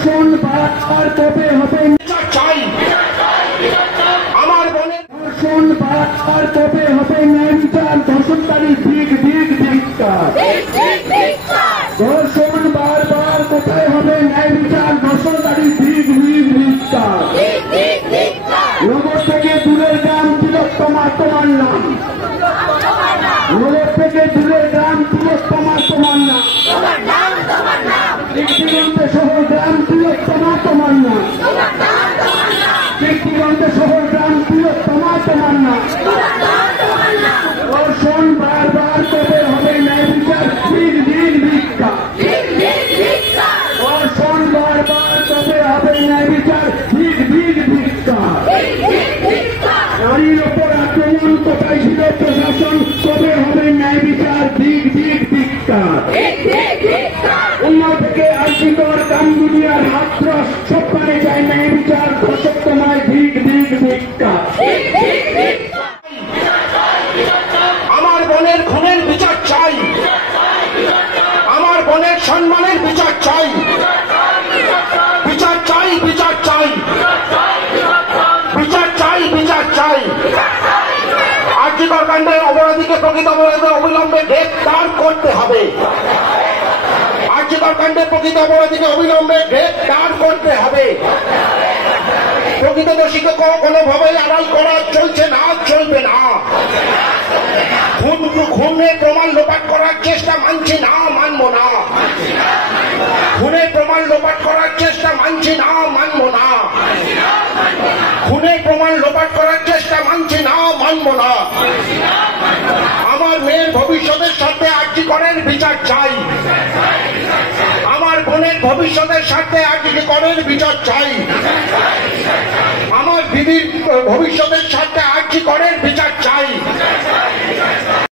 ধর্ষণ বারবার কবে হবে চাই আমার বোনের ধর্ষণ বারবার কবে হবে ন্যায় বিচার ধর্ষণকারী দিক দিক ধিক্কার ধর্ষণ বারবার কোথায় হবে ন্যায় বিচার ধর্ষণকারী দিক দিক ধিক্কার নগর থেকে দূরের গ্রাম তিলোত্তমা তোমার নাম নগর থেকে দূরের গ্রাম তিলোত্তমা তোমার নাম দিগদিগন্তে শহর গ্রাম তিলোত্তমা তোমার নাম দিগদিগন্তে শহর গ্রাম তিলোত্তমা তোমার নাম ধর্ষণ বারবার কবে হবে ন্যায় বিচার দিক দিক ধিক্কার ধর্ষণ বারবার কবে হবে ন্যায় বিচার দিক দিক ধিক্কার নারীর ওপর আক্রমণ কোথায় ছিল প্রশাসন কবে হবে ন্যায় বিচার দিক দিক ধিক্কার উন্নত থেকে আর্থিকর কামদুনিয়ার হাতরস সবখানে চায় ন্যায় বিচার ধর্ষক তোমায় দিক দিক ধিক্কার আমার বোনের খুনের বিচার চাই আমার বোনের সম্মানের বিচার চাই বিচার চাই বিচার চাই বিচার চাই বিচার চাই আর্থিকর কাণ্ডের অপরাধীকে প্রকৃত অপরাধীদের অবিলম্বে গ্রেপ্তার করতে হবে আর্থিকর কাণ্ডের প্রকৃত অপরাধীকে অবিলম্বে গ্রেপ্তার করতে হবে প্রকৃত দোষীকে কোনোভাবেই আড়াল করা চলছে না চলবে না খুনের প্রমাণ লোপাট করার চেষ্টা মানছি না মানব না খুনের প্রমাণ লোপাট করার চেষ্টা মানছি না মানব না খুনের প্রমাণ লোপাট করার চেষ্টা মানছি না মানব না আমার মেয়ের ভবিষ্যতের সাথে আর্জি করেন বিচার চাই আমার বোনের ভবিষ্যতের সাথে আর্জি করেন বিচার চাই আমার দিদির ভবিষ্যতের সাথে